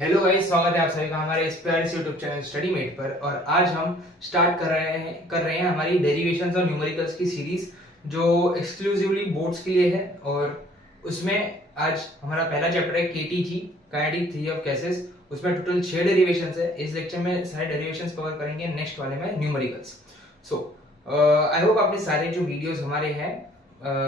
Hello guys, स्वागत है आप सभी का हमारे इस प्यारे से यूट्यूब चैनल स्टडी मेट पर। और आज हम स्टार्ट कर रहे हैं हमारी डेरिवेशंस और न्यूमेरिकल्स की सीरीज जो एक्सक्लूसिवली बोर्ड्स के लिए है। और उसमें आज हमारा पहला चैप्टर है KTG, kinetic theory of gases. उसमें टोटल 6 डेरिवेशंस है। इस लेक्चर में सारे डेरिवेशंस कवर करेंगे, नेक्स्ट वाले में न्यूमेरिकल्स। सो आई होप आपने सारे जो वीडियोस हमारे हैं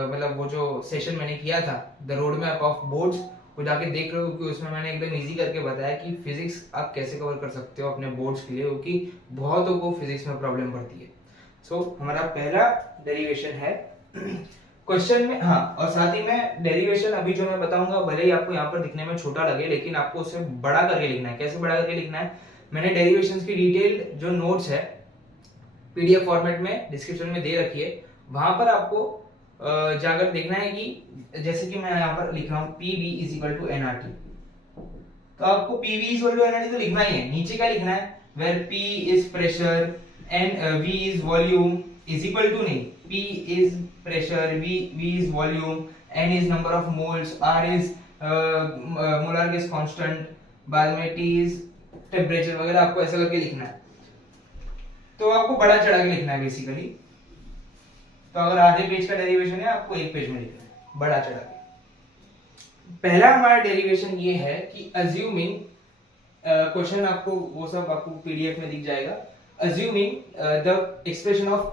मतलब वो जो सेशन मैंने किया था the road map of boards, वो जाके देख रहे हो कि उसमें मैंने एकदम इजी करके बताया कि फिजिक्स आप कैसे कवर कर सकते हो अपने बोर्ड्स के लिए, क्योंकि बहुतों को फिजिक्स में प्रॉब्लम पड़ती है। सो हमारा पहला डेरिवेशन है क्वेश्चन में। हाँ, और साथ ही में डेरिवेशन अभी जो मैं बताऊंगा भले ही आपको यहाँ पर दिखने में छोटा लगे, लेकिन आपको उसे बड़ा करके लिखना है। कैसे बड़ा करके लिखना है? मैंने डेरिवेशंस की डिटेल जो नोट्स है पीडीएफ फॉर्मेट में डिस्क्रिप्शन में दे रखी है, वहां पर आपको जाकर देखना है कि जैसे कि मैं यहाँ पर लिख रहा हूँ PV is equal to NRT, तो आपको PV is equal to NRT तो लिखना ही है। नीचे क्या लिखना है? Where P is pressure and V is volume is equal to, नहीं, P is pressure, V is volume, N is number of moles, R is molar gas constant, बाद में T इज टेम्परेचर वगैरह आपको ऐसा करके लिखना है। तो आपको बड़ा चढ़ा के लिखना है बेसिकली। तो अगर आधे पेज का डेरिवेशन है, आपको एक पेज में लिखना है बड़ा चढ़ा के। पहला हमारा डेरिवेशन ये है कि अज्यूमिंग, क्वेश्चन आपको वो सब आपको पीडीएफ में दिख जाएगा। Assuming the expression of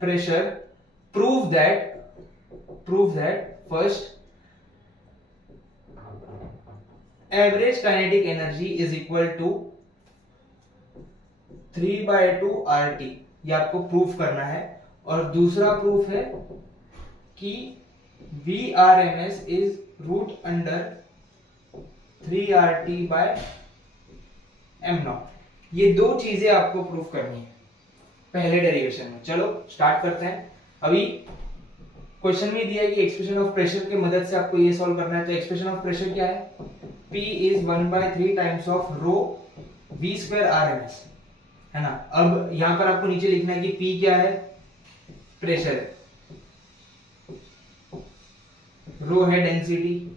pressure, prove that first average kinetic energy is equal to 3/2 RT, ये आपको प्रूफ करना है। और दूसरा प्रूफ है कि VRMS is root under 3RT/m0। ये दो चीजें आपको प्रूफ करनी है पहले डेरिवेशन में। चलो स्टार्ट करते हैं। अभी क्वेश्चन में दिया है कि एक्सप्रेशन ऑफ प्रेशर की मदद से आपको ये सॉल्व करना है। तो एक्सप्रेशन ऑफ प्रेशर क्या है? P is 1/3 times of rho V square RMS, है ना। अब यहां पर आपको नीचे लिखना है कि P क्या है? प्रेशर है, रो है डेंसिटी,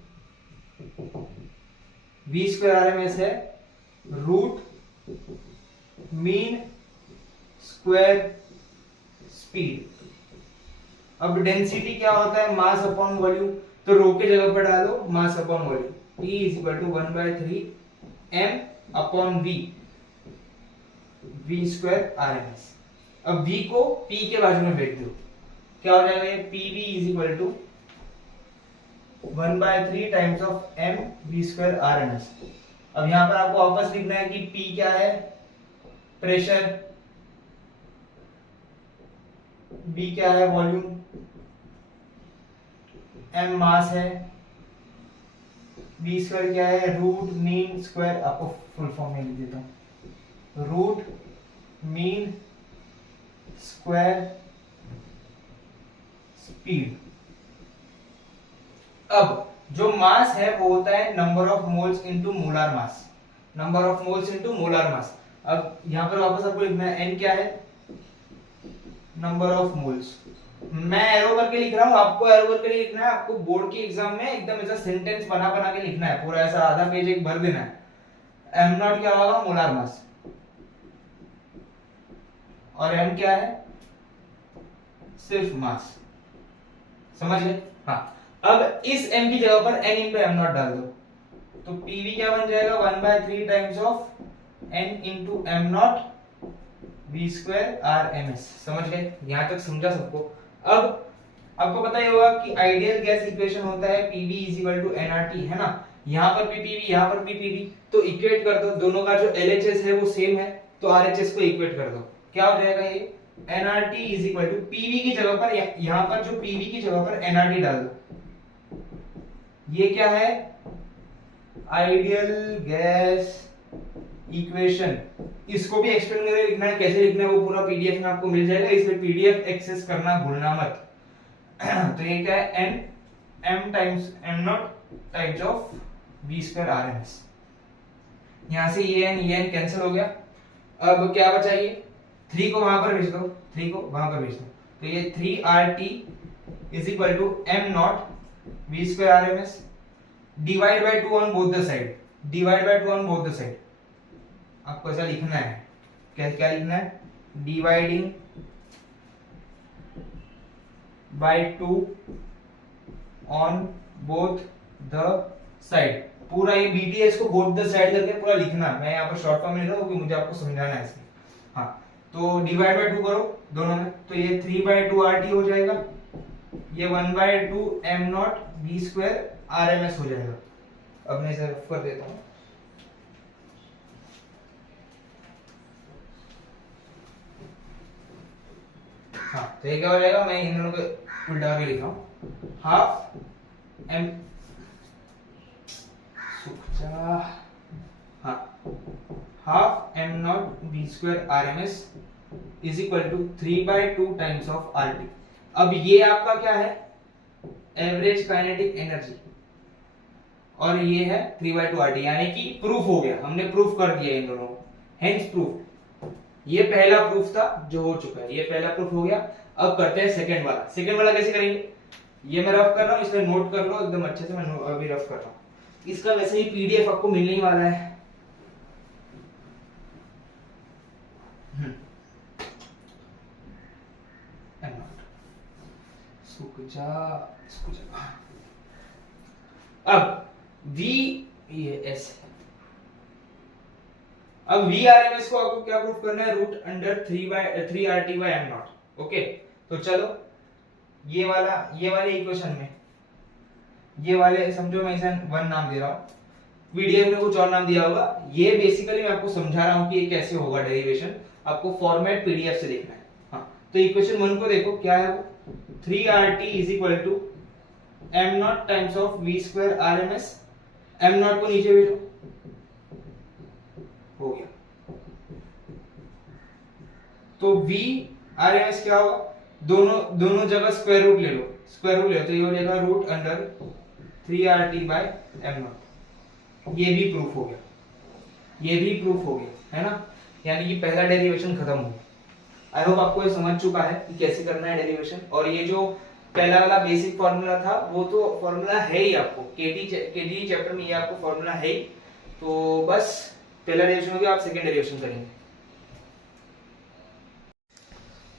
V स्क्वायर RMS है रूट मीन स्क्वायर स्पीड। अब डेंसिटी क्या होता है? Mass upon volume. तो रो के जगह पर डालो mass upon volume. P is equal to 1/3 m upon V square RMS। अब V को P के बाजू में भेज दो, क्या हो जाएगा? ये PV is equal to 1/3 times of m V square RMS। अब यहां पर आपको वापस लिखना है कि P क्या है? प्रेशर, B क्या है? वॉल्यूम, M मास है, V स्क्वायर क्या है? रूट मीन स्क्वायर, आपको फुल फॉर्म में लिख देता हूं, रूट मीन स्क्वायर स्पीड। अब जो मास है वो होता है number of moles into molar mass, number of moles into molar mass. अब यहां पर वापस आपको लिखना है N क्या है? Number of moles. मैं एरो करके लिख रहा हूं, आपको एरो करके लिखना है। आपको बोर्ड की एग्जाम में एकदम ऐसा सेंटेंस बना बना के लिखना है, पूरा ऐसा आधा पेज एक भर देना है। m0 क्या होगा? Molar mass. और m क्या है? सिर्फ मास। समझ गए? हाँ। अब इस m की जगह पर n इंटू m0 डाल दो, तो PV क्या बन जाएगा? 1/3 times of n into m0 V square RMS। समझ गए? यहां तक समझा सबको? अब आपको पता ही होगा कि आइडियल गैस इक्वेशन होता है PV is equal to NRT, है ना। यहां पर भी PV, यहां पर भी PV, तो इक्वेट कर दो। दोनों का जो LHS है वो सेम है, तो RHS को इक्वेट कर दो। क्या हो जाएगा? ये NRT is equal to PV की जगह पर, यहां पर जो PV की जगह पर NRT डाल दो। ये क्या है? Ideal gas equation. इसको भी एक्सप्लेन करके लिखना है, कैसे लिखना है वो पूरा पीडीएफ में आपको मिल जाएगा, इसलिए पीडीएफ एक्सेस करना भूलना मत। तो ये क्या है? m times m0 times of V square RMS। यहां से ये n कैंसिल हो गया। अब क्या बचा? ये 3 को वहां पर भेज दो, 3 को वहां पर भेज दो, तो ये 3RT is equal to m not v square RMS divide by 2 on both the side, divide by 2 on both the side. आपको ऐसा लिखना है, क्या क्या लिखना है, dividing by 2 on both the side. पूरा ये BTS को बोथ द साइड करके पूरा लिखना, मैं यहाँ पर शॉर्ट फॉर्म में लिख रहा हूँ क्योंकि मुझे आपको समझाना है इसलिए। हाँ, तो डिवाइड बाय 2 करो दोनों में, तो ये 3/2 RT हो जाएगा, ये 1/2 m not v square RMS हो जाएगा। अब मैं इसे रफ कर देता हूँ। हाँ, तो ये क्या हो जाएगा, मैं इन दोनों को उल्टा करके लिखा हूँ, हाफ m, हाँ, half m not v square RMS is equal to 3/2 times of RT। अब ये आपका क्या है, एवरेज काइनेटिक एनर्जी, और ये है 3/2 RT, यानी कि प्रूफ हो गया, हमने प्रूफ कर दिया इन दोनों को, हेंस प्रूफ। ये पहला प्रूफ था जो हो चुका है, ये पहला प्रूफ हो गया। अब करते हैं सेकंड वाला। सेकंड वाला कैसे करेंगे, ये मैं रफ कर रहा हूँ, इसमें नोट कर लो एकदम अच्छे से, मैं अभी रफ कर रहा हूँ। इसका वैसे ही PDF आपको मिलने ही वाला है। अब V, ये S, अब VRMS को आपको क्या प्रूफ करना है, root under 3RT by m not. Okay, तो चलो ये वाले इक्वेशन में, ये वाले समझो मैं इसे 1 नाम दे रहा हूँ, PDF में कुछ और नाम दिया होगा। ये बेसिकली मैं आपको समझा रहा हूँ कि ये कैसे होगा डेरिवेशन, आपको फॉर्मेट PDF से देखना है। हाँ, तो इक्वेशन 1 को देखो क्या है, वो 3RT is equal to m not times of v square RMS। m not को नीचे भेजो, हो गया। तो v RMS क्या होगा, दोनों जगह स्क्वायर रूट ले लो, तो ये हो जाएगा root under 3RT by m not. ये भी प्रूफ हो गया, है ना, यानी कि पहला डेरिवेशन खत्म हो गया। आई होप आपको ये समझ चुका है कि कैसे करना है डेरिवेशन। और ये जो पहला वाला बेसिक फॉर्मूला था वो तो फॉर्मूला है ही आपको, केडी चैप्टर में ये आपको फॉर्मूला है ही। तो बस पहला डेरिवेशन हो गया, आप सेकंड डेरिवेशन करेंगे।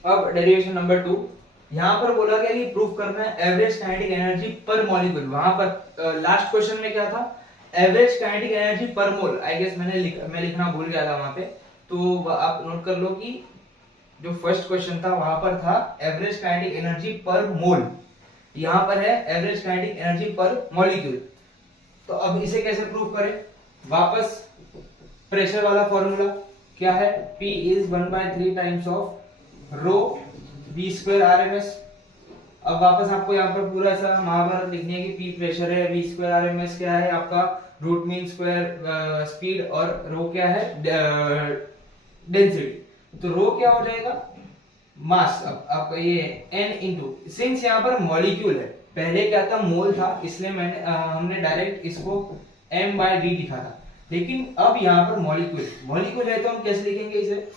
अब डेरिवेशन नंबर 2, यहाँ पर बोला गया कि प्रूफ करना है average kinetic energy per molecule. वहां पर लास्ट क्वेश्चन में क्या था, एवरेज काइनेटिक एनर्जी पर मोल। आई गेस मैं लिखना भूल गया था वहां पे, तो आप नोट कर लो कि जो फर्स्ट क्वेश्चन था वहां पर था एवरेज काइनेटिक एनर्जी पर मोल, यहां पर है average kinetic energy per molecule. तो अब इसे कैसे प्रूव करें, वापस प्रेशर वाला फॉर्मूला क्या है, P is 1/3 times of rho v square RMS। अब वापस आपको यहाँ पर पूरा ऐसा महाभारत लिखनी है कि P प्रेशर है, v स्क्वायर RMS क्या है आपका रूट मीन स्क्वायर स्पीड, और रो क्या है डेंसिटी। तो रो क्या हो जाएगा, मास। अब ये n इंटू, सिंस यहाँ पर मॉलिक्यूल है, पहले क्या था मोल था, इसलिए हमने डायरेक्ट इसको m/v लिखा था। लेकिन अब यहाँ पर मॉलिक्यूल है, तो हम कैसे लिखेंगे इसे,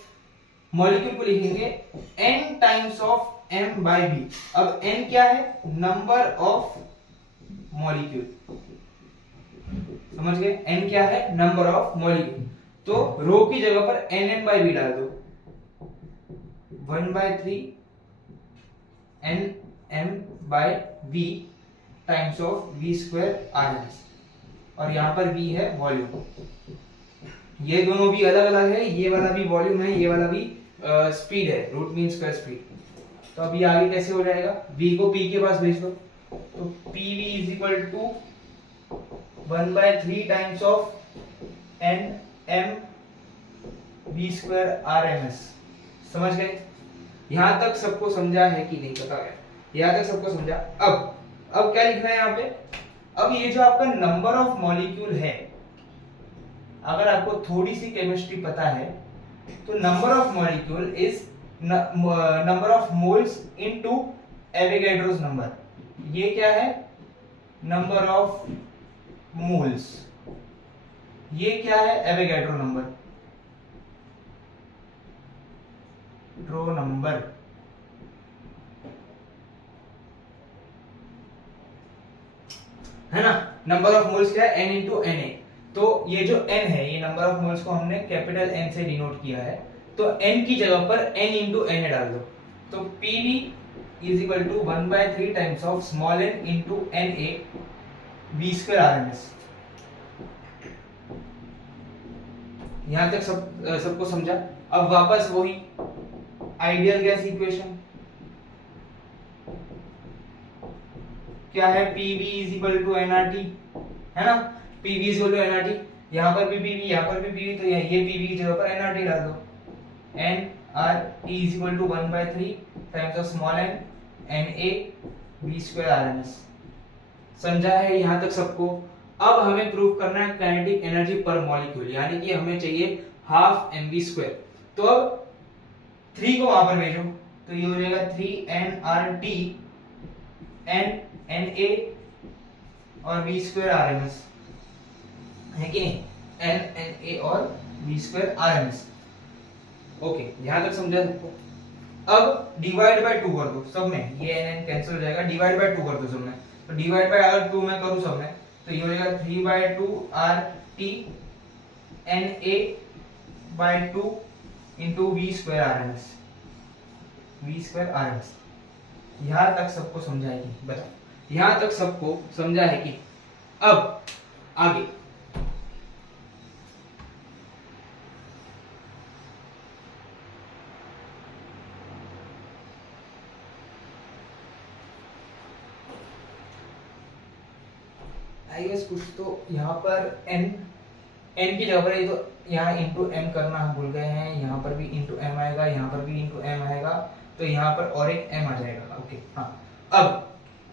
मॉलिक्यूल को लिखेंगे n टाइम्स ऑफ m/v। अब n क्या है, नंबर ऑफ मॉलिक्यूल, समझ गए, n क्या है, नंबर ऑफ मॉलिक्यूल। तो रो की जगह पर nn/v डाल दो, 1/3 nm/v times of v square RMS, और यहाँ पर v है वॉल्यूम। ये दोनों भी अलग अलग है, ये वाला भी वॉल्यूम है, ये वाला भी स्पीड है, रूट मीन स्क्वायर स्पीड। तो अभी आगे कैसे हो जाएगा, v को p के पास भेज दो, तो pv is equal to 1/3 times of nm v square RMS। समझ गए, यहां तक सबको समझा है कि नहीं, पता है, यहां तक सबको समझा। अब क्या लिखना है यहाँ पे, अब ये जो आपका नंबर ऑफ मॉलिक्यूल है, अगर आपको थोड़ी सी केमिस्ट्री पता है तो number of molecule is number of moles into Avogadro's number. ये क्या है, नंबर ऑफ मोल्स, ये क्या है, एवोगैड्रो नंबर, ड्रो नंबर। है ना। नंबर ऑफ मोल्स क्या है, n इंटू Na। तो ये जो n है, ये नंबर ऑफ मोल्स को हमने कैपिटल N से डिनोट किया है, तो n की जगह पर n इंटू Na डाल दो। तो Pv is equal to 1/3 times of small n into Na v square RMS। यहां तक सबको समझा। अब वापस वही आइडियल गैस इक्वेशन क्या है, Pv is equal to nRT, है ना। Pv is equal to nRT, यहाँ पर भी Pv, यहाँ पर भी Pv, तो ये Pv की जगह पर nRT डाल दो। nRT is equal to 1/3 times of small n Na v square RMS। समझा है यहाँ तक सबको। अब हमें प्रूव करना है काइनेटिक एनर्जी पर मॉलिक्यूल, यानी कि हमें चाहिए हाफ mv²। तो अब 3 को वहां पर भेजो, तो ये हो जाएगा 3nRT Na और v स्क्वायर RMS, है कि नहीं, Na और v स्क्वायर RMS। ओके, यहां तक समझा सबको। अब डिवाइड बाय 2 कर दो सब में, ये n कैंसिल हो जाएगा, डिवाइड बाय 2 कर दो सब में। तो डिवाइड बाय अगर 2 में करूं सब में, तो ये हो जाएगा 3/2 RT Na/2 into v square RMS, v square RMS। यहां तक सबको समझा है कि, बताओ यहां तक सबको समझा है कि। अब आगे आई गेस कुछ तो यहाँ पर n की जगह पर, ये तो यहाँ इंटू m करना हम भूल गए हैं, यहाँ पर भी इंटू m आएगा, यहाँ पर भी इंटू m आएगा, तो यहाँ पर और एक m आ जाएगा। ओके हाँ, अब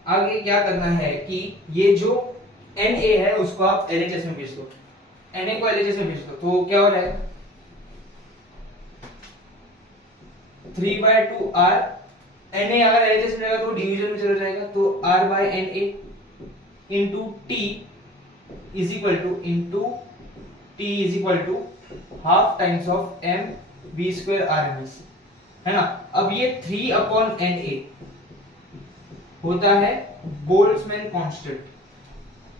आगे क्या करना है कि ये जो Na है उसको आप LHS में भेज दो, Na को LHS में भेज दो, तो क्या हो जाएगा 3/2 R। Na अगर LHS में जाएगा तो डिवीजन में चला जाएगा, तो R by Na into T is equal to half times of m v square RMS, है ना। अब ये 3/Na होता है बोल्ट्जमैन कांस्टेंट।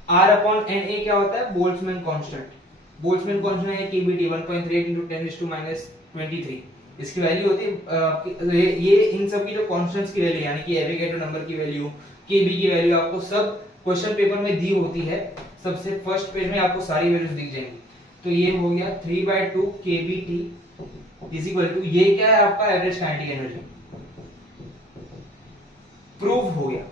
R/Na क्या होता है, बोल्ट्जमैन कांस्टेंट। बोल्ट्जमैन कांस्टेंट है kBT 1.38 into 10⁻23। इसकी वैल्यू होती है ये इन सब की जो कांस्टेंट्स की वैल्यू, यानी कि एवोगैड्रो नंबर की वैल्यू, kB की वैल्यू आपको सब क्वेश्चन पेपर में दी होती है। सबसे फर्स्ट पेज में आपको सारी वैल्यूज दिख जाएंगी। तो ये हो गया 3/2 kBT इज इक्वल टू, ये क्या है आपका एवरेज काइनेटिक एनर्जी, प्रूव हो गया।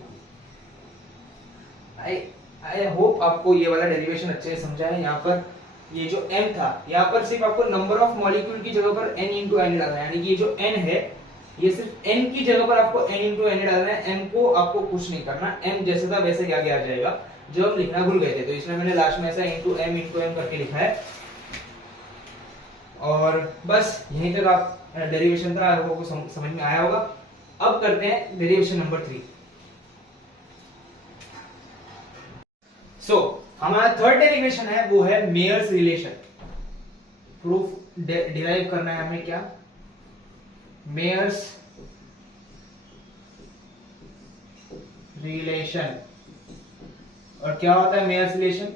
आई होप आपको ये वाला डेरिवेशन अच्छे से समझा है। यहाँ पर ये जो m था, यहाँ पर सिर्फ आपको नंबर ऑफ मॉलिक्यूल की जगह पर n इंटू n डालना है, यानी कि ये जो n है ये सिर्फ n की जगह पर आपको n इंटू n डालना है। m को आपको कुछ नहीं करना, m जैसे था वैसे ही आगे आ जाएगा। जो हम लिखना भूल गए थे, तो इसमें मैंने लास्ट में ऐसा इंटू m करके लिखा है। और बस यहीं तक आप डेरिवेशन था, आपको समझ में आया होगा। अब करते हैं डेरिवेशन नंबर 3। हमारा थर्ड डेरिवेशन है वो है मेयर्स रिलेशन। प्रूफ डिराइव करना है हमें क्या, मेयर्स रिलेशन। और क्या होता है Mayer's relation,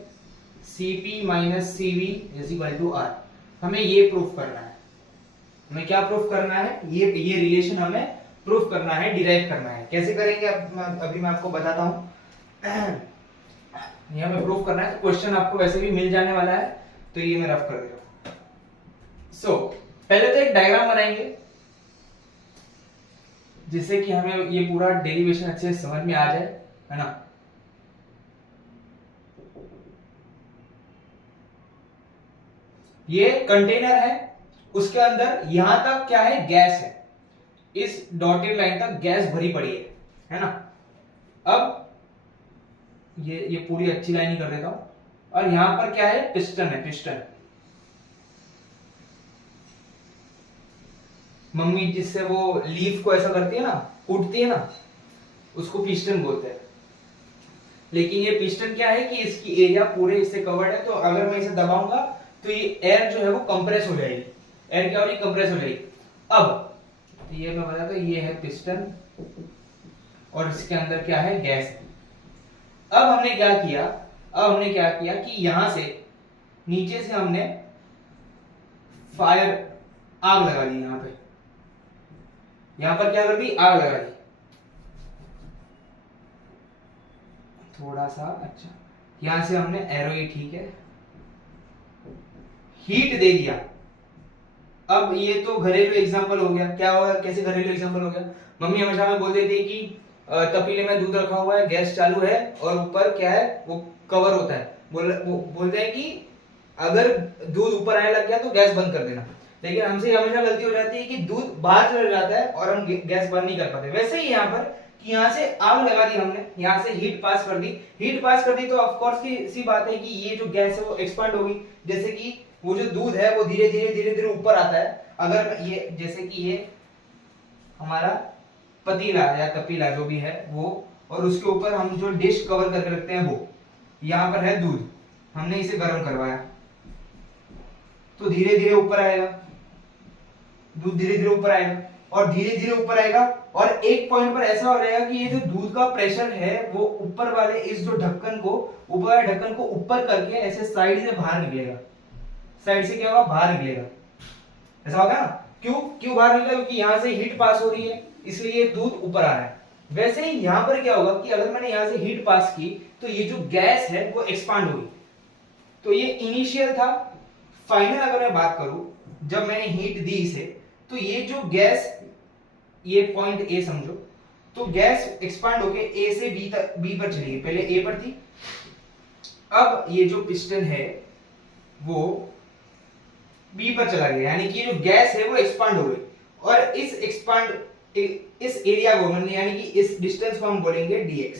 Cp minus Cv is equal to R। हमें ये प्रूफ करना है, हमें क्या प्रूफ करना है, ये रिलेशन हमें प्रूफ करना है, डिराइव करना है। कैसे करेंगे अभी मैं आपको बताता हूं। ये हमें प्रूफ करना है, तो क्वेश्चन आपको वैसे भी मिल जाने वाला है, तो ये मैं रफ कर दे रहा हूं। पहले तो एक डायग्राम बनाएंगे जिससे कि हमें ये पूरा डेरिवेशन अच्छे से समझ में आ जाए, है ना। ये कंटेनर है, उसके अंदर यहां तक क्या है, गैस है। इस डॉटेड लाइन तक गैस भरी पड़ी है ना। अब ये पूरी अच्छी लाइन ही कर देता हूं। और यहां पर क्या है, पिस्टन है, पिस्टन। मम्मी जिससे वो लीफ को ऐसा करती है ना, कूटती है ना, उसको पिस्टन बोलते हैं। लेकिन ये पिस्टन क्या है कि इसकी एरिया पूरे इससे कवर्ड है, तो अगर मैं इसे दबाऊंगा तो ये एयर जो है वो कंप्रेस हो जाएगी। एयर क्या होगी, कंप्रेस हो जाएगी। अब ये मैं बताता हूं, ये है पिस्टन और इसके अंदर क्या है, गैस है। अब हमने क्या किया कि यहां से नीचे से हमने फायर आग लगा दी, यहां पर क्या कर दी, आग लगा दी थोड़ा सा। अच्छा, यहां से हमने एरो, ये ठीक है, हीट दे दिया। अब ये तो घरेलू एग्जांपल हो गया। क्या होगा, कैसे घरेलू एग्जांपल हो गया, मम्मी हमेशा हमें बोल देती है कि तपीले में दूध रखा हुआ है, गैस चालू है और ऊपर क्या है, वो कवर होता है, वो बोलते हैं कि अगर दूध ऊपर आने लग गया तो गैस बंद कर देना। लेकिन हमसे हमेशा गलती हो जाती है कि दूध बाहर चला जाता है और हम गैस बंद नहीं कर पाते। वैसे ही यहाँ पर कि यहाँ से आग लगा दी हमने, यहाँ से हीट पास कर दी तो ऑफ कोर्स की सी बात है कि ये जो गैस है वो एक्सपांड होगी। जैसे कि वो जो दूध है वो धीरे धीरे ऊपर आता है। अगर ये जैसे कि ये हमारा पतीला या तपीला जो भी है वो, और उसके ऊपर हम जो डिश कवर करके रखते हैं वो, यहाँ पर है दूध, हमने इसे गर्म करवाया तो धीरे धीरे ऊपर आएगा, दूध धीरे धीरे ऊपर आएगा और धीरे धीरे ऊपर आएगा और एक पॉइंट पर ऐसा हो जाएगा कि ये जो दूध का प्रेशर है वो ऊपर वाले इस जो ढक्कन को ऊपर करके ऐसे साइड से बाहर निकलेगा। साइड से क्या होगा, बाहर निकलेगा। ऐसा होगा ना, क्यों बाहर निकलेगा, क्योंकि यहां से हीट पास हो रही है इसलिए ये दूध ऊपर आ रहा है। वैसे ही यहां पर क्या होगा कि अगर मैंने यहां से हीट पास की तो ये जो गैस है वो एक्सपांड होगी। तो ये इनिशियल था। फाइनल अगर मैं बात करूं, जब मैंने हीट दी इसे तो ये जो गैस, ये पॉइंट ए समझो, तो गैस एक्सपांड होके ए से बी पर चली गई। पहले ए पर थी, अब ये जो पिस्टन है वो बी पर चला गया, यानी कि जो गैस है वो एक्सपांड हो गई। और इस एरिया को हमने, यानी कि इस डिस्टेंस को हम बोलेंगे dx।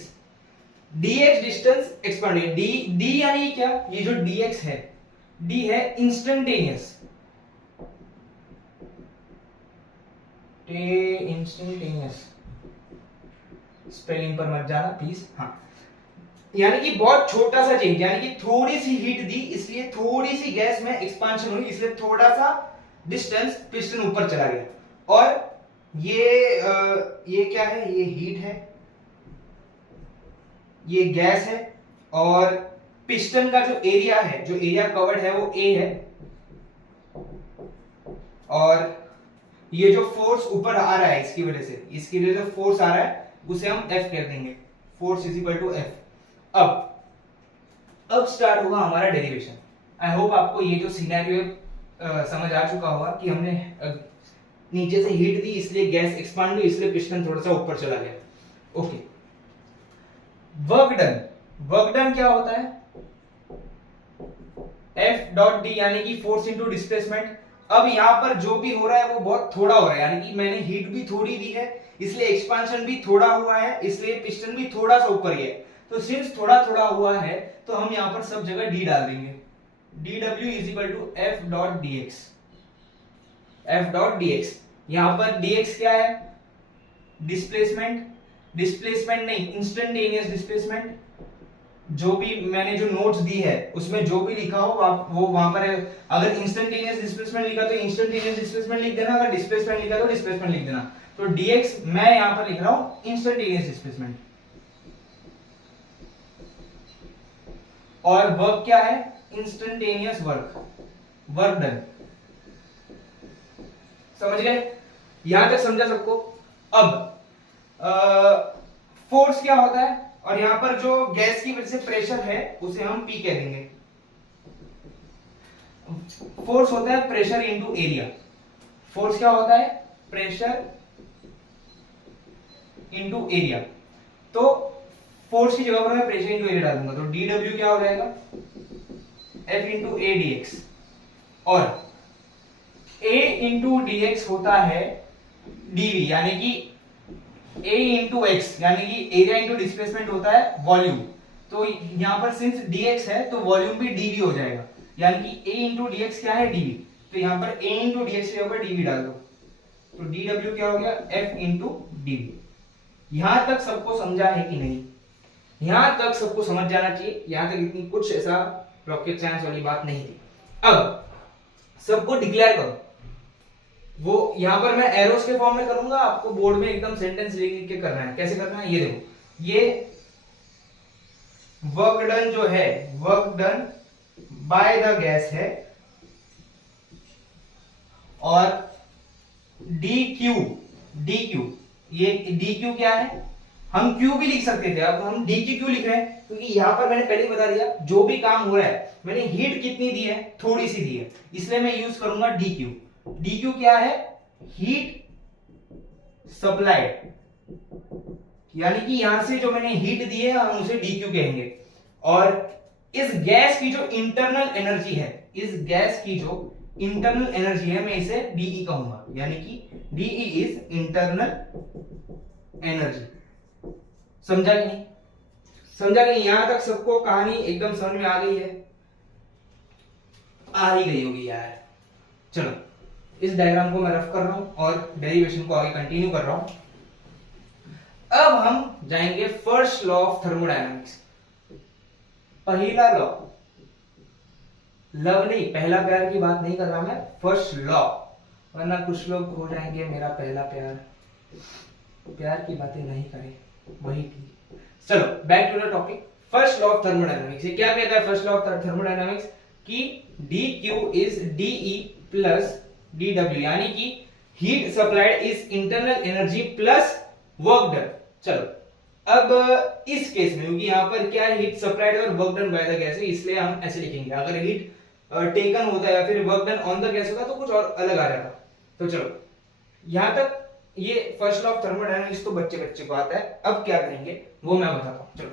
dx डिस्टेंस एक्सपांड है। डी यानी क्या, ये जो dx है, डी है इंस्टेंटेनियस, स्पेलिंग पर मत जाना प्लीज। हाँ, यानी कि बहुत छोटा सा चेंज, यानी कि थोड़ी सी हीट दी इसलिए थोड़ी सी गैस में एक्सपांशन हुई, इसलिए थोड़ा सा डिस्टेंस पिस्टन ऊपर चला गया। और ये क्या है, ये हीट है, ये गैस है, और पिस्टन का जो एरिया है, जो एरिया कवर्ड है वो ए है, और ये जो फोर्स ऊपर आ रहा है इसकी वजह से जो फोर्स आ रहा है उसे हम F कह देंगे, force is equal to F। अब स्टार्ट होगा हमारा डेरिवेशन। आई होप आपको ये जो सिनेरियो समझ आ चुका होगा कि हमने नीचे से हीट दी इसलिए गैस एक्सपांड हुई, इसलिए पिस्टन थोड़ा सा ऊपर चला गया। ओके, वर्क डन क्या होता है, F डॉट डी, यानी कि फोर्स इनटू डिस्प्लेसमेंट। अब यहां पर जो भी हो रहा है वो बहुत थोड़ा हो रहा है, यानी कि मैंने हीट भी थोड़ी दी है इसलिए एक्सपांशन भी थोड़ा हुआ है, इसलिए पिस्टन भी थोड़ा सा ऊपर गया। तो सिर्फ थोड़ा थोड़ा हुआ है तो हम यहां पर सब जगह डी डाल देंगे, dw is equal to F dot dx। F dot dx, यहां पर dx क्या है, डिस्प्लेसमेंट नहीं, इंस्टेंटेनियस डिस्प्लेसमेंट। जो भी मैंने जो नोट्स दी है उसमें जो भी लिखा हो वो वहां पर, अगर इंस्टेंटेनियस डिस्प्लेसमेंट लिखा तो इंस्टेंटेनियस डिस्प्लेसमेंट लिख देना, अगर डिस्प्लेसमेंट लिखा तो डिस्प्लेसमेंट लिख देना। तो dx मैं यहां पर लिख रहा हूं इंस्टेंटेनियस डिस्प्लेसमेंट। और वर्क क्या है, इंस्टेंटेनियस वर्क डन। समझ गए, यहां तक समझा सबको। अब फोर्स क्या होता है, और यहां पर जो गैस की वजह से प्रेशर है उसे हम P कह देंगे। फोर्स होता है प्रेशर इनटू एरिया। फोर्स क्या होता है, प्रेशर इनटू एरिया। तो फोर्स की जगह पर मैं प्रेशर इनटू एरिया डालूंगा, तो dw क्या हो जाएगा, F इंटू ए dx। और A इंटू dx होता है dv, यानी कि A इंटू एक्स, यानी कि एरिया इंटू डिस्प्लेसमेंट होता है वॉल्यूम। तो यहां पर सिंस dx है तो वॉल्यूम भी dv हो जाएगा, यानी कि A इंटू dx क्या है, dv। तो यहां पर A इंटू dx के ऊपर dv डाल दो, तो dw क्या हो गया, F इंटू dv। यहां तक सबको समझा है कि नहीं, यहां तक सबको समझ जाना चाहिए। यहां तक इतनी कुछ ऐसा रॉकेट साइंस वाली बात नहीं थी। अब सबको डिक्लेयर करो। वो यहां पर मैं एरोस के फॉर्म में करूंगा, आपको बोर्ड में एकदम सेंटेंस लिख लिख के करना है। कैसे करना है ये देखो, ये वर्क डन जो है, work done by the gas है, और dq, dq, ये dq क्या है, हम q भी लिख सकते थे, अब हम dq क्यों लिख रहे हैं, क्योंकि यहां पर मैंने पहले ही बता दिया जो भी काम हो रहा है, मैंने हीट कितनी दी है, थोड़ी सी दी है, इसलिए मैं यूज करूंगा dq। dq क्या है, हीट सप्लाइड, यानी कि यहां से जो मैंने हीट दी है हम उसे dq कहेंगे, और इस गैस की जो इंटरनल एनर्जी है, इस गैस की जो इंटरनल एनर्जी है मैं इसे dE कहूंगा, यानी कि dE इज इंटरनल एनर्जी। समझा कि नहीं, समझा कि नहीं, यहां तक सबको कहानी एकदम समझ में आ गई है, आ ही गई होगी यार। चलो इस डायग्राम को मैं रफ कर रहा हूं और डेरिवेशन को आगे कंटिन्यू कर रहा हूं। अब हम जाएंगे फर्स्ट लॉ ऑफ थर्मोडायनामिक्स। पहला लॉ, लव नहीं, पहला प्यार की बात नहीं कर रहा मैं, फर्स्ट लॉ, वरना कुछ लोग हो जाएंगे मेरा पहला प्यार, प्यार की बातें नहीं करें, वही ठीक। चलो back to the topic, first law of thermodynamics. ये क्या कहता है फर्स्ट लॉ ऑफ थर्मोडायनामिक्स, कि dq is dE plus dW, यानी कि heat supplied is internal energy plus work done. चलो अब इस केस में, क्योंकि यहां पर क्या है, हीट सप्लाइड और work done by the gas है, इसलिए हम ऐसे लिखेंगे। अगर हीट टेकन होता या फिर work done on the gas होता तो कुछ और अलग आ जाता। तो चलो यहां तक ये फर्स्ट लॉ ऑफ थर्मोडायनामिक्स तो बच्चे बच्चे को आता है, अब क्या करेंगे वो मैं बताता हूं। चलो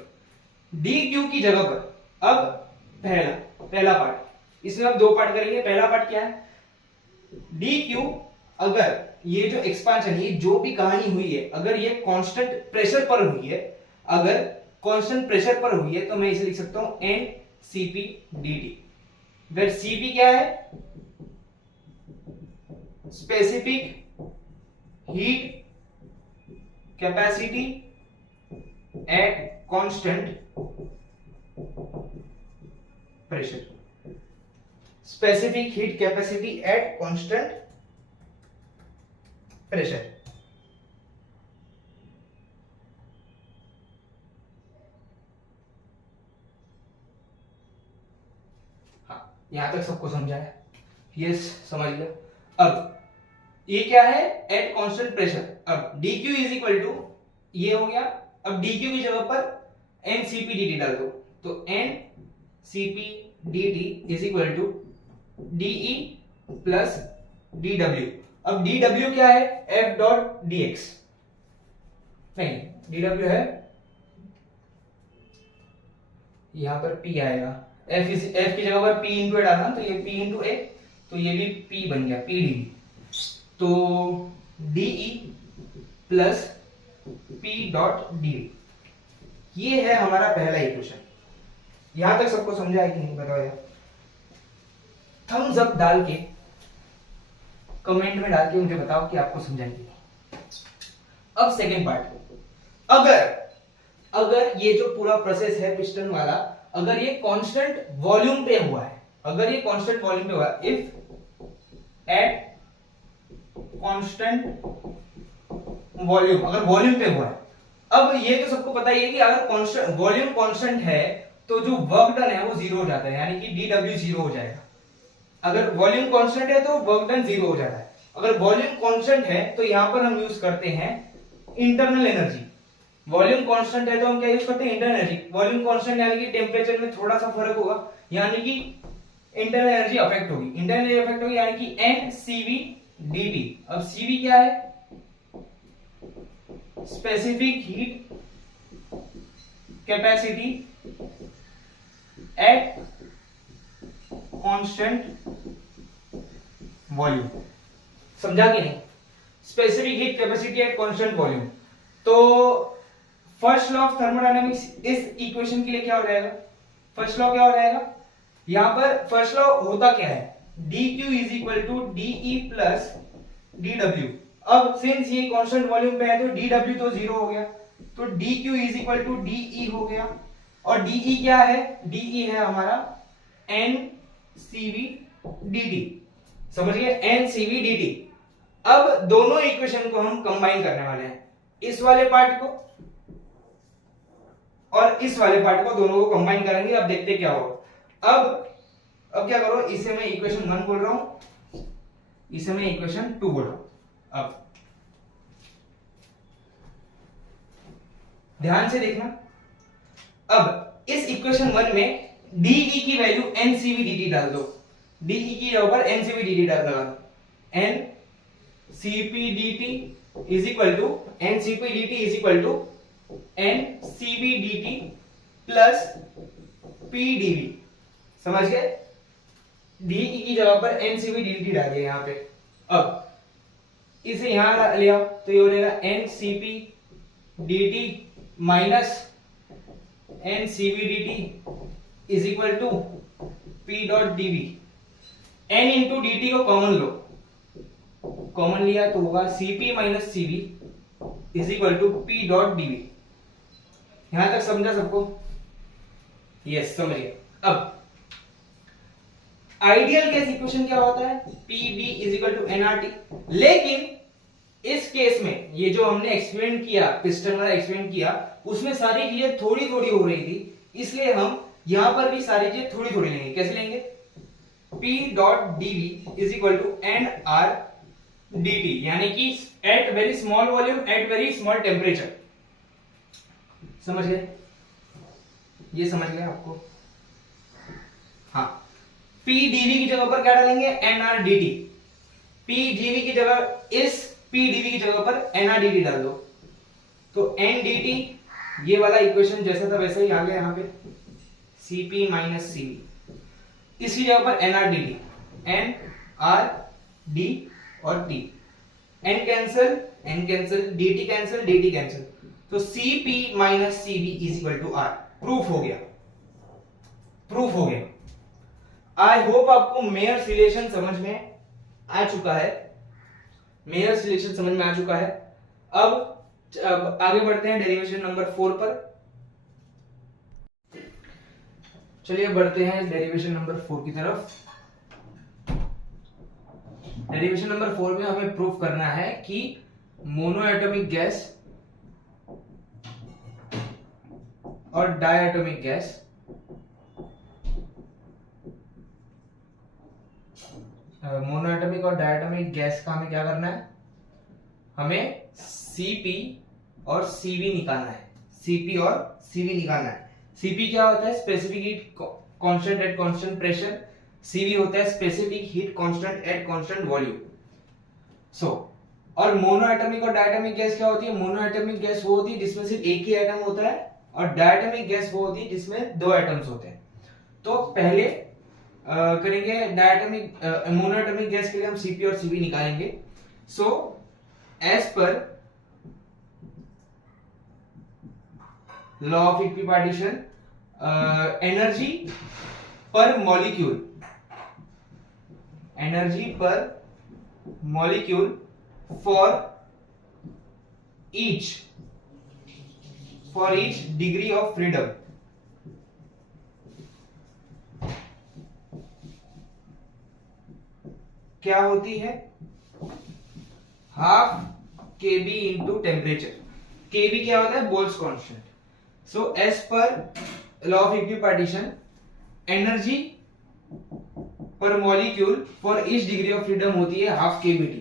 dq की जगह पर अब पहला पार्ट, इसमें अब दो पार्ट करेंगे। पहला पार्ट क्या है, dq, अगर ये जो एक्सपांशन, ये जो भी कहानी हुई है, अगर ये कांस्टेंट प्रेशर पर हुई है, अगर कांस्टेंट प्रेशर पर हुई है, तो मैं इसे लिख सकता हूं NCP dt, वेयर Cp क्या है, specific heat capacity eight constant pressure, specific heat capacity eight constant pressure. हाँ यहां तक सबको समझा है, यस समझ लिया। अब ये क्या है, एट कांस्टेंट प्रेशर। अब dq इज इक्वल टू, ये हो गया, अब dq की जगह पर NCP dt डाल दो, तो NCP dt is equal to dE plus dW। अब dW क्या है, F डॉट dx, नहीं dW है, यहां पर P आएगा, F की जगह पर P इंटू ए डालना, तो ये P इंटू ए, तो ये भी P बन गया, P dV, तो dE plus P dot dV, ये है हमारा पहला इक्वेशन। यहां तक सबको समझा है कि नहीं बताओ यार, थम्स अप डाल के कमेंट में डाल के मुझे बताओ कि आपको समझा नहीं। अब सेकंड पार्ट, अगर ये जो पूरा प्रोसेस है पिस्टन वाला, अगर ये कांस्टेंट वॉल्यूम पे हुआ है, अगर ये कांस्टेंट वॉल्यूम पे हुआ है, इफ एट कांस्टेंट वॉल्यूम, अगर वॉल्यूम पे हुआ है, अब ये तो सबको पता ही है कि अगर कांस्टेंट वॉल्यूम कांस्टेंट है तो जो वर्क डन है वो जीरो हो जाता है, यानी कि dW जीरो हो जाएगा। अगर वॉल्यूम कांस्टेंट है तो वर्क डन जीरो हो जाता है। अगर वॉल्यूम कांस्टेंट है तो यहां पर हम यूज करते हैं इंटरनल एनर्जी। वॉल्यूम कांस्टेंट है तो हम क्या यूज करते हैं, इंटरनल एनर्जी। वॉल्यूम कांस्टेंट यानी कि टेंपरेचर में थोड़ा सा फर्क होगा, यानी कि इंटरनल एनर्जी अफेक्ट होगी, इंटरनल एनर्जी अफेक्ट होगी, यानी कि NCV dt। अब CV क्या है, specific heat capacity eight constant volume. समझा कि नहीं, specific heat capacity eight constant volume. तो फर्स्ट लॉ ऑफ थर्मोडायनामिक्स इस इक्वेशन के लिए क्या हो जाएगा, फर्स्ट लॉ क्या हो जाएगा, यहां पर फर्स्ट लॉ होता क्या है, dq is equal to dE plus dW। अब सिंस ये कांस्टेंट वॉल्यूम पे है तो dW तो जीरो हो गया, तो dq is equal to dE हो गया, और dE क्या है, dE है हमारा NCV dt। समझ गए, NCV dt। अब दोनों इक्वेशन को हम कंबाइन करने वाले हैं, इस वाले पार्ट को और इस वाले पार्ट को दोनों को कंबाइन करेंगे। अब देखते क्या होगा। अब क्या करो, इसे मैं इक्वेशन 1 बोल रहा हूं, इसे मैं इक्वेशन 2 बोल रहा हूं। अब ध्यान से देखना, अब इस इक्वेशन 1 में डीई की वैल्यू एनसीवी डीटी डाल दो, डीई की जगह पर एनसीवी डीटी डाल दो, NCP DT is equal to NCP DT is equal to NCV DT plus PDV. समझ गए? डीई की जगह पर एनसीवी डीटी डालिए यहां पे। अब इसे यहां ले आओ तो ये हो जाएगा NCP DT minus NCV DT is equal to P dot DV. N into DT को कॉमन लो, कॉमन लिया तो होगा CP minus CV is equal to P dot DV. यहां तक समझा सबको? यस, समझिए। अब आइडियल केस इक्वेशन क्या होता है? PB is equal to NRT. लेकिन इस केस में ये जो हमने एक्सपेरिमेंट किया, पिस्टन वाला एक्सपेरिमेंट किया, उसमें सारी चीजें थोड़ी थोड़ी हो रही थी, इसलिए हम यहां पर भी सारी चीजें थोड़ी थोड़ी लेंगे। कैसे लेंगे? P dot dv is equal to N R dt, यानी कि at very small volume at very small temperature. समझ गए? ये समझ गए आपको? हाँ, P dv की जगह पर क्या डालेंगे? nr dt। P dv की जगह, इस P dv की जगह पर nr dt डाल दो, तो n dt ये वाला इक्वेशन जैसा था वैसा ही आ गया यहाँ पे, Cp माइनस Cv। इसकी जगह पर nr dt, n r d और t, n cancel dt cancel, तो Cp minus Cv is equal to r। Proof हो गया, प्रूफ हो गया। आई होप आपको मेयर्स रिलेशन समझ में आ चुका है, मेयर्स रिलेशन समझ में आ चुका है। अब आगे बढ़ते हैं डेरिवेशन नंबर 4 पर। चलिए बढ़ते हैं डेरिवेशन नंबर 4 की तरफ। डेरिवेशन नंबर 4 में हमें प्रूफ करना है कि मोनोएटॉमिक गैस और डायएटॉमिक गैस मोनोएटॉमिक और डायएटॉमिक गैस का हमें क्या करना है? हमें Cp और Cv निकालना है, Cp और Cv निकालना है। Cp क्या होता है? Specific heat constant at constant pressure. Cv होता है specific heat constant at constant volume. So और मोनोएटॉमिक और डायएटॉमिक गैस क्या होती है? मोनोएटॉमिक गैस वो होती है जिसमें सिर्फ एक ही एटम होता है, और डायएटॉमिक गैस वो होती है जिसमें दो एटम्स होते हैं। तो पहले करेंगे डायएटॉमिक, मोनोएटॉमिक गैस के लिए हम Cp और Cv निकालेंगे। So as per law of equipartition, energy per molecule for each degree of freedom, क्या होती है? Half kb into temperature. kb क्या होता है? Boltzmann constant. So as per law of equipartition, energy per molecule for each degree of freedom होती है half kbt।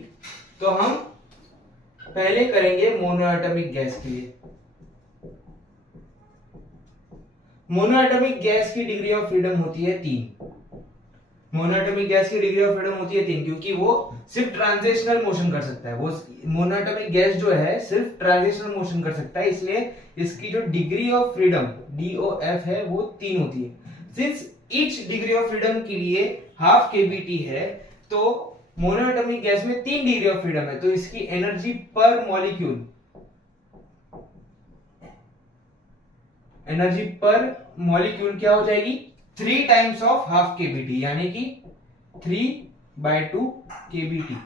तो हम पहले करेंगे मोनोएटॉमिक गैस के लिए। मोनोएटॉमिक गैस की डिग्री ऑफ फ्रीडम होती है 3। मोनोएटॉमिक गैस की डिग्री ऑफ फ्रीडम होती है 3 क्योंकि वो सिर्फ ट्रांजिशनल मोशन कर सकता है। वो मोनोएटॉमिक गैस जो है सिर्फ ट्रांजिशनल मोशन कर सकता है, इसलिए इसकी जो डिग्री ऑफ फ्रीडम DOF है वो 3 होती है। Since each degree of freedom के लिए हाफ kbt है, तो मोनोएटॉमिक गैस में 3 डिग्री ऑफ फ्रीडम है, तो इसकी एनर्जी पर मॉलिक्यूल क्या हो जाएगी? 3 टाइम्स ऑफ हाफ kbt, यानी कि 3/2 kbt।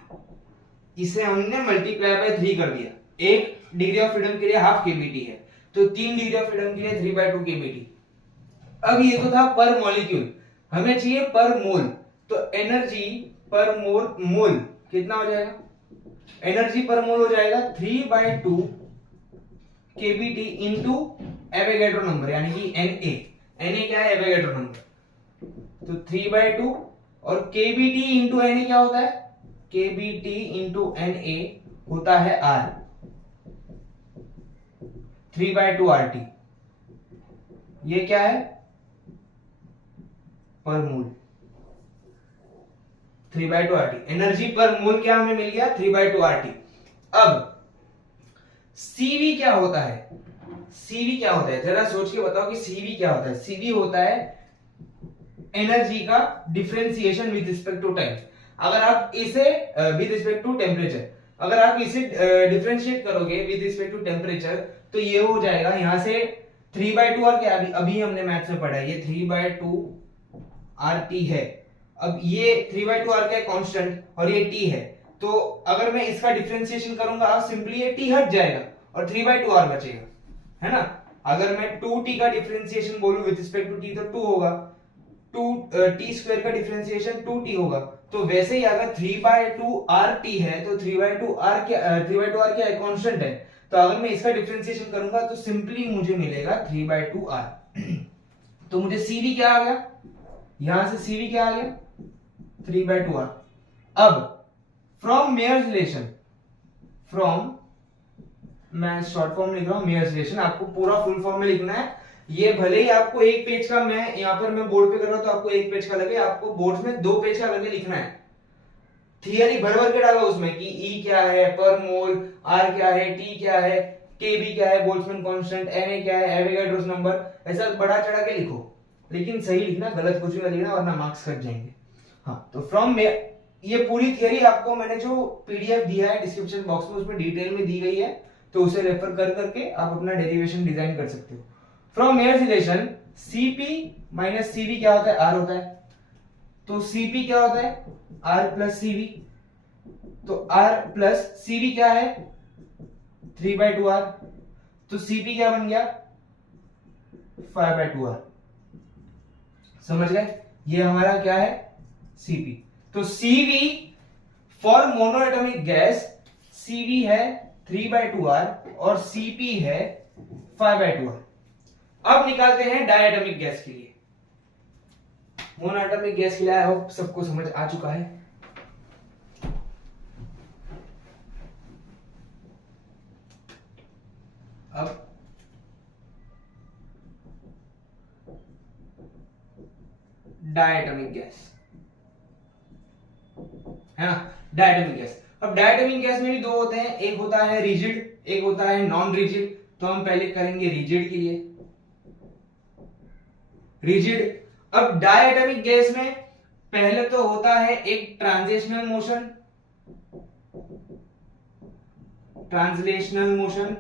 इसे हमने मल्टीप्लाई बाय 3 कर दिया। 1 डिग्री ऑफ फ्रीडम के लिए हाफ kbt है, तो 3 डिग्री ऑफ फ्रीडम के लिए 3/2 kbt। अब ये तो था पर मॉलिक्यूल, हमें चाहिए पर मोल। तो एनर्जी पर मोल कितना हो जाएगा? एनर्जी पर मोल हो जाएगा 3/2 kbt इंटू एवोगैड्रो नंबर यानी कि Na क्या है? Avogadro number. तो 3/2 और kBT इंटू Na क्या होता है? kBT इंटू Na होता है R, 3/2 RT। ये क्या है? पर मोल, 3/2 RT। एनर्जी पर मोल क्या हमें मिल गया? 3/2 RT। अब CV क्या होता है? CV क्या होता है? जरा सोच के बताओ कि CV क्या होता है? CV होता है एनर्जी का differentiation with respect to time. अगर आप इसे विद रिस्पेक्ट टू टेम्परेचर, अगर आप इसे डिफरेंशिएट करोगे विद रिस्पेक्ट टू टेम्परेचर, तो ये हो जाएगा यहां से 3/2 और क्या अभी हमने मैथ्स में पढ़ा है, ये 3/2 RT है। अब ये 3/2 R का कांस्टेंट और ये T है, तो अगर मैं इसका डिफरेंशिएशन करूंगा सिंपली ये T हट जाएगा और 3/2 R बचेगा, है ना। अगर मैं 2T का डिफरेंशिएशन बोलूं विद रिस्पेक्ट टू T तो 2 होगा, 2T² का डिफरेंशिएशन 2T होगा। तो वैसे ही अगर 3/2 RT है तो 3/2 R क्या है? कांस्टेंट है। तो अगर मैं इसका डिफरेंशिएशन करूंगा तो सिंपली मुझे मिलेगा 3/2 R। तो मुझे CV क्या आ गया? यहां से CV क्या आ गया? 3/2 R। अब फ्रॉम मेयर्स रिलेशन, फ्रॉम, मैं शॉर्ट फॉर्म लिख रहा हूं मेयर्स रिलेशन, आपको पूरा फुल फॉर्म में लिखना है। ये भले ही आपको एक पेज का, मैं यहां पर मैं बोर्ड पे कर रहा हूं तो आपको एक पेज का लगे, आपको बोर्ड में 2 पेज का करके लिखना है। थियरी भर भर के डालो उसमें कि E क्या है, पर मोल, R क्या है, T क्या है, KB क्या है, बोल्ट्जमैन कांस्टेंट, Na क्या है, एवोगैड्रोस नंबर, ऐसा बड़ा चढ़ा के लिखो, लेकिन सही लिखना, गलत कुछ भी मत लिखना वरना मार्क्स कट जाएंगे। हाँ, तो फ्रॉम ये पूरी थियरी आपको मैंने जो PDF दिया है डिस्क्रिप्शन बॉक्स में, उसमें डिटेल में दी गई है, तो उसे रेफर कर करके आप अपना डेरिवेशन डिजाइन कर सकते हो। From Mayer's relation Cp minus Cv क्या होता है? R होता है। तो Cp क्या होता है? R plus Cv। तो R प्लस Cv क्या है? 3/2 R। तो Cp क्या बन गया? 5/2 R। समझ गए? ये हमारा क्या है? Cp। तो Cv for monoatomic gas, Cv है 3/2 R और Cp है 5/2 R। अब निकालते हैं डायटोमिक गैस के लिए। मोनोएटॉमिक गैस के लिए आई होप सबको समझ आ चुका है। अब डायटोमिक गैस है ना, डायटोमिक गैस। अब डायटोमिक गैस में भी 2 होते हैं, एक होता है रिजिड, एक होता है नॉन रिजिड। तो हम पहले करेंगे रिजिड के लिए, रिजिड। अब डायटोमिक गैस में पहले तो होता है एक ट्रांजिशनल मोशन, ट्रांसलेशनल मोशन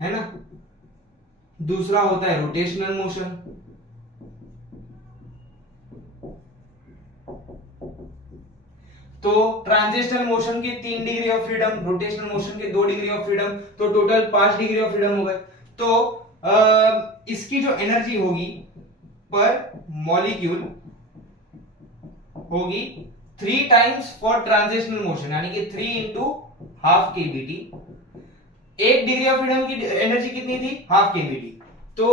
है ना, दूसरा होता है रोटेशनल मोशन। तो ट्रांजिशनल मोशन के 3 degree of freedom, rotational motion के 2 डिग्री ऑफ फ्रीडम, तो टोटल 5 डिग्री ऑफ फ्रीडम हो गए। तो इसकी जो एनर्जी होगी पर मॉलिक्यूल होगी 3 टाइम्स फॉर ट्रांजिशनल मोशन, यानी कि 3 into half kBT। 1 degree of freedom की एनर्जी कितनी थी? Half kBT। तो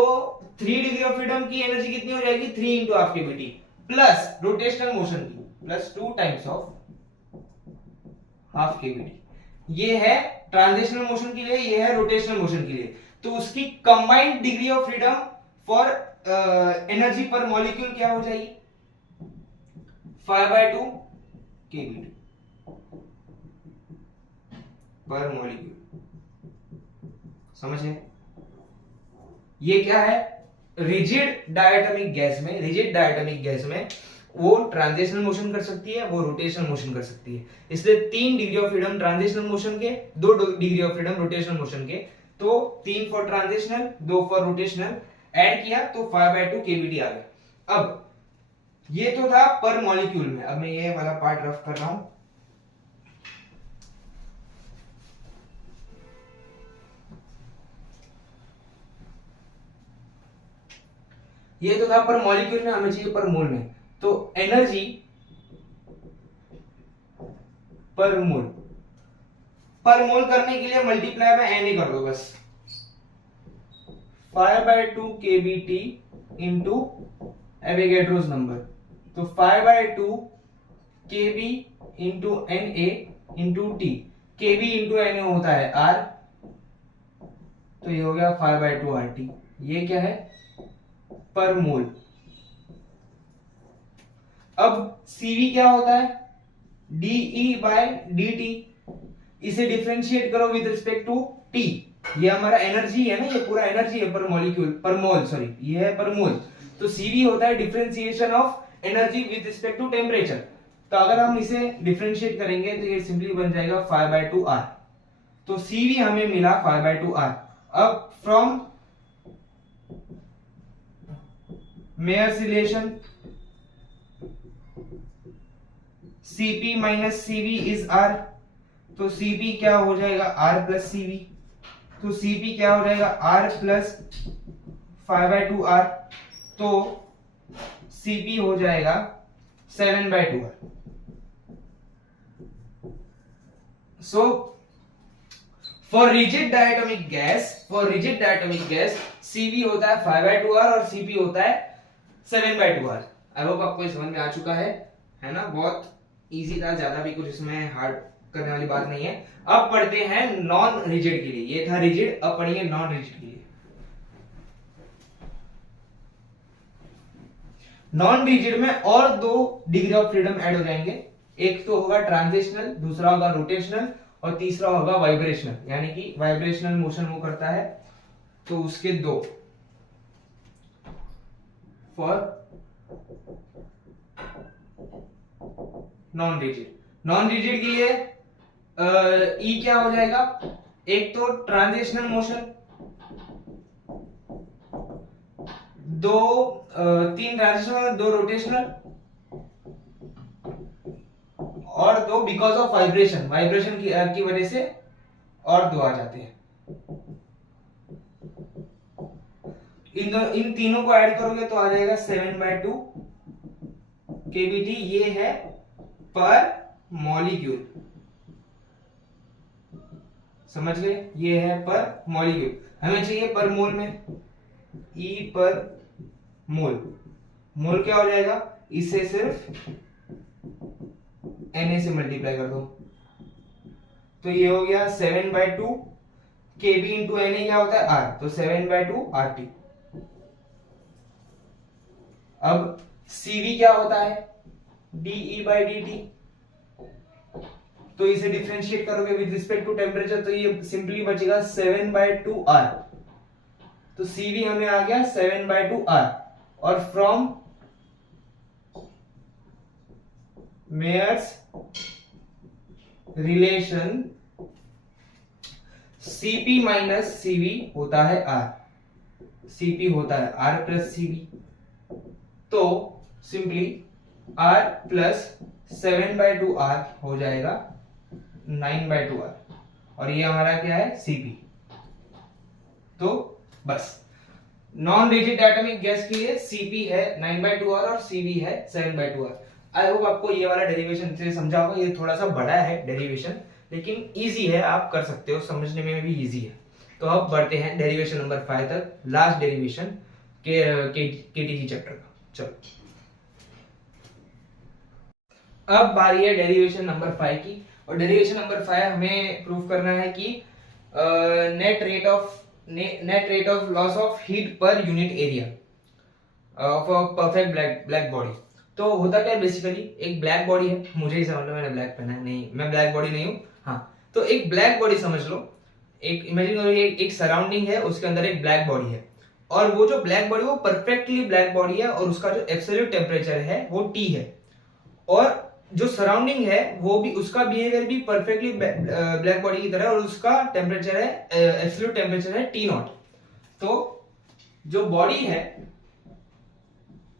3 डिग्री ऑफ फ्रीडम की एनर्जी कितनी हो जाएगी? 3 into half kBT plus rotational motion की plus 2 times of half kBT। ये है ट्रांजिशनल मोशन के लिए, ये है रोटेशनल मोशन के लिए। तो उसकी combined degree of freedom for energy per molecule क्या हो जाएगी? 5/2 kBT पर मॉलिक्यूल। समझे? ये क्या है? रिजिड डायटोमिक गैस में, रिजिड डायटोमिक गैस में वो ट्रांजिशनल मोशन कर सकती है, वो रोटेशनल मोशन कर सकती है। इसलिए 3 degree of freedom transitional motion के, 2 degree of freedom rotational motion के। तो 3 for transitional, 2 for rotational, add किया तो 5/2 kBT आ गया। अब ये तो था पर मॉलिक्यूल में। अब मैं ये वाला पार्ट रफ कर रहा हूं। ये तो था पर मॉलिक्यूल में, हमें चाहिए पर मोल में। तो एनर्जी पर मोल, पर मोल करने के लिए मल्टीप्लाई में Na कर दो बस। 5/2 kBT इंटू एवोगैड्रोस नंबर। तो 5/2 kB into Na into T. kB into Na होता है R, तो ये हो गया 5/2 RT। ये क्या है? पर मोल। अब Cv क्या होता है? DE/dt। इसे डिफरेंशिएट करो विद रिस्पेक्ट टू T। ये हमारा एनर्जी है ना, ये पूरा एनर्जी है पर मॉलिक्यूल, पर मोल, सॉरी ये है पर मोल। तो Cv होता है differentiation of energy with respect to temperature. तो अगर हम इसे डिफरेंशिएट करेंगे तो ये सिंपली बन जाएगा 5/2 R। तो Cv हमें मिला 5/2 R। अब from Mayer's relation Cp minus Cv is R। तो Cp क्या हो जाएगा? R plus Cv। तो Cp क्या हो जाएगा? R plus 5/2 R। तो Cp हो जाएगा 7/2 R। So for rigid diatomic gas Cv होता है 5/2 R और Cp होता है 7/2 R। आई होप आपको ये समझ में आ चुका है ना? बहुत इजी था, ज्यादा भी कुछ इसमें हार्ड करने वाली बात नहीं है। अब पढ़ते हैं नॉन रिजिड के लिए। ये था रिजिड, अब पढ़ेंगे नॉन रिजिड के लिए। नॉन रिजिड में और 2 डिग्री ऑफ फ्रीडम ऐड हो जाएंगे। एक तो होगा ट्रांजिशनल, दूसरा होगा रोटेशनल और तीसरा होगा वाइब्रेशनल, यानी कि वाइब्रेशनल मोशन वो करता है। तो उसके 2 फॉर नॉन रिजिड के लिए ई क्या हो जाएगा? एक तो ट्रांजिशनल मोशन, 3 ट्रांजिशनल, 2 रोटेशनल और 2 बिकॉज ऑफ वाइब्रेशन की वजह से और 2 आ जाते हैं। इन तीनों को ऐड करोगे तो आ जाएगा 7/2 kBT। ये है पर मॉलिक्यूल, समझ गए? ये है पर मॉलिक्यूल, हमें चाहिए पर मोल में। E पर मोल क्या हो जाएगा? इसे सिर्फ Na से मल्टीप्लाई कर दो, तो ये हो गया 7/2 kB इंटू Na क्या होता है? R। तो 7/2 RT। अब Cv क्या होता है? DE/dt। तो इसे डिफरेंशिएट करोगे विद रिस्पेक्ट टू टेम्परेचर, तो ये सिंपली बचेगा 7/2 R। तो Cv हमें आ गया 7/2 R। और from Mayer's relation Cp minus Cv होता है R। Cp होता है R प्लस Cv। तो सिंपली R प्लस 7/2 R हो जाएगा 9/2 R। और ये हमारा क्या है? Cp। तो बस नॉन रिजिड डायटोमिक गैस के लिए Cp है 9/2 R और Cv है 7/2 R। आई होप आपको ये वाला डेरिवेशन से समझा होगा। ये थोड़ा सा बड़ा है डेरिवेशन, लेकिन इजी है, आप कर सकते हो, समझने में भी इजी है। तो अब बढ़ते हैं डेरिवेशन नंबर 5 तक, लास्ट डेरिवेशन केटीजी चैप्टर का। चलो अब बारी है डेरिवेशन नंबर 5 की। और डेरिवेशन नंबर 5 हमें प्रूव करना है कि net rate of loss of heat पर unit area of a perfect black body. तो होता क्या है? बेसिकली एक ब्लैक बॉडी है, मुझे ही समझ लो, मैंने ब्लैक पहना है, नहीं मैं ब्लैक बॉडी नहीं हूँ। हाँ, तो एक ब्लैक बॉडी समझ लो, एक इमेजिन करो, एक सराउंडिंग है, उसके अंदर एक ब्लैक बॉडी है, और वो जो ब्लैक बॉडी वो परफेक्टली ब्लैक बॉडी है, और उसका जो एब्सोल्यूट टेम्परेचर है वो T है, और जो सराउंडिंग है वो भी, उसका बिहेवियर भी परफेक्टली ब्लैक बॉडी की तरह, और उसका टेम्परेचर है, एब्सोल्यूट टेम्परेचर है T0। तो जो बॉडी है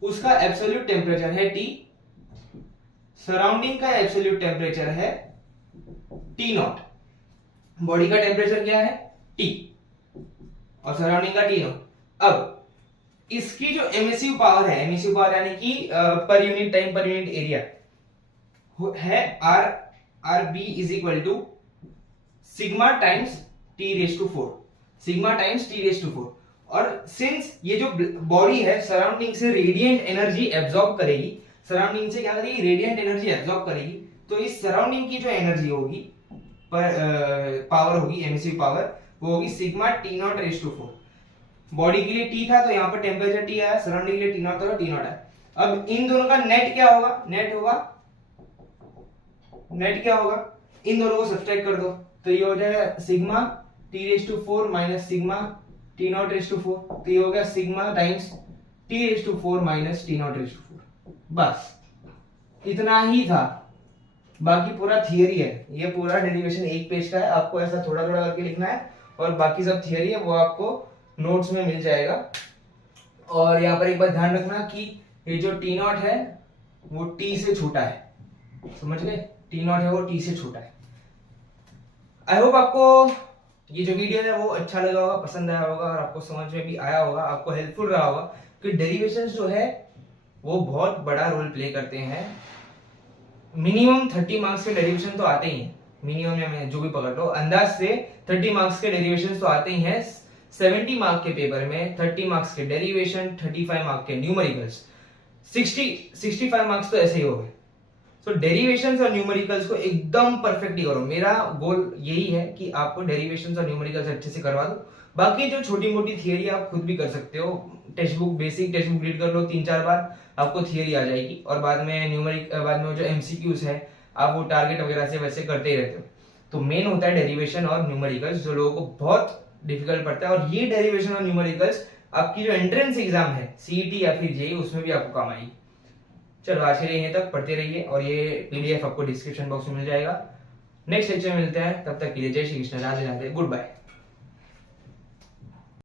उसका एब्सोल्यूट टेम्परेचर है T, सराउंडिंग का एब्सोल्यूट टेम्परेचर है T0। बॉडी का टेम्परेचर क्या है? T, और सराउंडिंग का T0। अब इसकी जो एमिसिव पावर है, एमिसिव पावर यानी कि per unit time per unit area है RB is equal to sigma times T⁴, sigma times T⁴। और सिंस ये जो बॉडी है सराउंडिंग से रेडिएंट एनर्जी एब्जॉर्ब करेगी, सराउंडिंग से क्या करेगी, रेडिएंट एनर्जी एब्जॉर्ब करेगी, तो इस सराउंडिंग की जो एनर्जी होगी पर पावर होगी, एमिसिव पावर, वो होगी sigma T not raise to 4। Body के लिए टी था तो यहाँ पर टेम्परेचर टी आया, सराउंडिंग के लिए टी नॉट था तो टी नॉट आया। अब इन दोनों का नेट क्या होगा, नेट क्या होगा, इन दोनों को सब्सट्रैक्ट कर दो तो ये हो जाएगा sigma T raise to 4 minus sigma T not raise to 4, तो ये हो गया sigma times T raise to 4 minus T not raise to 4। बस इतना ही था, बाकी पूरा थियरी है, ये पूरा डेरिवेशन एक पेज का है, आपको ऐसा थोड़ा थोड़ा करके लिखना है और बाकी सब थियरी है वो आपको नोट्स में मिल जाएगा। और यहाँ पर एक बात ध्यान रखना कि ये जो टी नॉट है वो टी से छोटा है, समझ गए, टी नॉट है वो टी से छोटा है। आई होप आपको ये जो वीडियो है वो अच्छा लगा होगा, पसंद आया होगा और आपको समझ में भी आया होगा, आपको हेल्पफुल रहा होगा कि डेरिवेशंस जो है वो बहुत बड़ा रोल प्ले करते हैं। मिनिमम 30 मार्क्स के डेरिवेशन तो आते ही हैं, मिनिमम या मैं जो भी पकड़ लो अंदाज से 30 मार्क्स के डेरिवेशन तो आते ही हैं। 70 मार्क के पेपर में 30 मार्क्स के डेरिवेशन, 35 मार्क के न्यूमेरिकल्स, 65 मार्क्स तो ऐसे ही हो गए। तो डेरिवेशंस और न्यूमेरिकल्स को एकदम परफेक्टली करो, मेरा गोल यही है कि आपको डेरिवेशंस और न्यूमेरिकल्स अच्छे से करवा दो। बाकी जो छोटी मोटी थियरी आप खुद भी कर सकते हो, text book, basic text book read कर लो 3-4 बार, आपको थियरी आ जाएगी और बाद में जो एमसीक्यूज है आप वो टारगेट वगैरह से वैसे करते ही रहते हो। तो मेन होता है डेरिवेशन और न्यूमेरिकल्स जो लोगों को बहुत डिफिकल्ट पड़ता है, और ये डेरिवेशन और न्यूमेरिकल्स आपकी जो एंट्रेंस एग्जाम है सीईटी या फिर जेईई उसमें भी आपको काम आएगी। चलो आज के लिए यहीं तक, पढ़ते रहिए और ये पीडीएफ आपको डिस्क्रिप्शन बॉक्स में मिल जाएगा। नेक्स्ट लेक्चर में मिलते हैं, तब तक के लिए जय श्री कृष्ण, राधे राधे, गुड बाय।